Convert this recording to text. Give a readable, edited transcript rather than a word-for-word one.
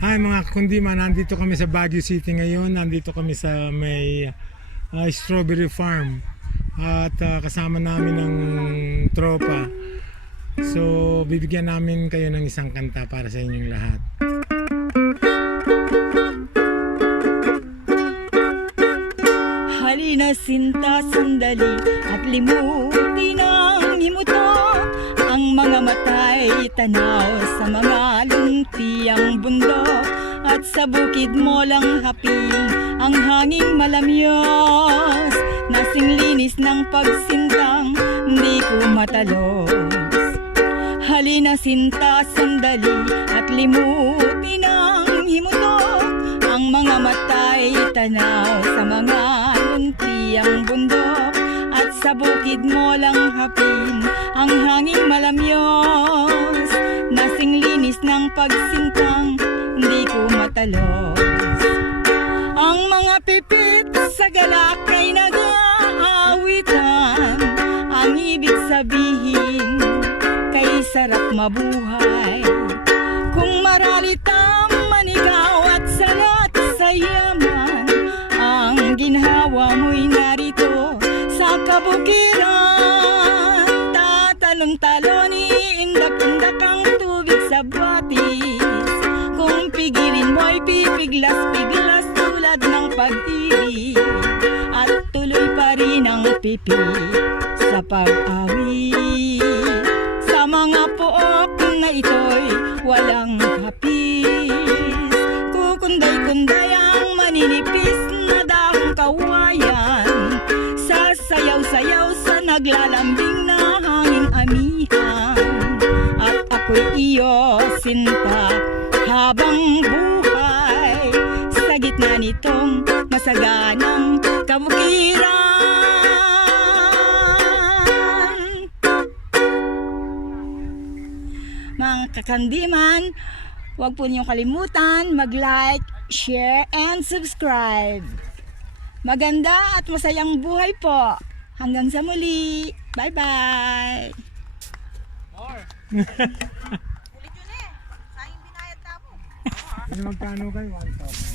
Hi mga kundima, nandito kami sa Baguio City ngayon. Nandito kami sa may strawberry farm. At kasama namin ng tropa. So bibigyan namin kayo ng isang kanta para sa inyong lahat. Halina sinta sandali at limutin ang himutok. Ang mga matay tanaw sa mga luntiang bundok. At sa bukid mo lang hapin ang hanging malamyos. Nasing linis ng pagsintang di ko matalos. Halina sinta sandali at limutin ang himutok. Ang mga matay tanaw sa mga luntiang bundok. At sa bukid mo lang hapin ang hanging malamyos. Nasing linis ng pagsintang di ko matalos. Ang mga pipit sa galak ay nag-aawitan. Ang ibig sabihin kay sarap mabuhay. Kung maralitang manigaw at salat sa yaman, ang ginhawa mo'y narito sa kabukiran. Tatalon-talon, iindak-indak ang tubig sa batis. Kung pigilin mo'y pipiglas-piglas tulad ng pag-ibig. At tuloy pa rin ang pipi sa pag-awit. Sa mga pook na ito'y walang hapis. Kukunday-kunday ang maninipis na dahong kawayan. Sasayaw-sayaw sa naglalambing na hanging amihan. At ako'y iyo sinta habang buhay sa gitna nitong masaganang kabukiran. Mga kakandiman, huwag po niyong kalimutan mag-like, share, and subscribe. Maganda at masayang buhay po. Hanggang sa muli. Bye-bye. Ulit yun eh. Sayang binayad na po. Magkano kayo? 1,000.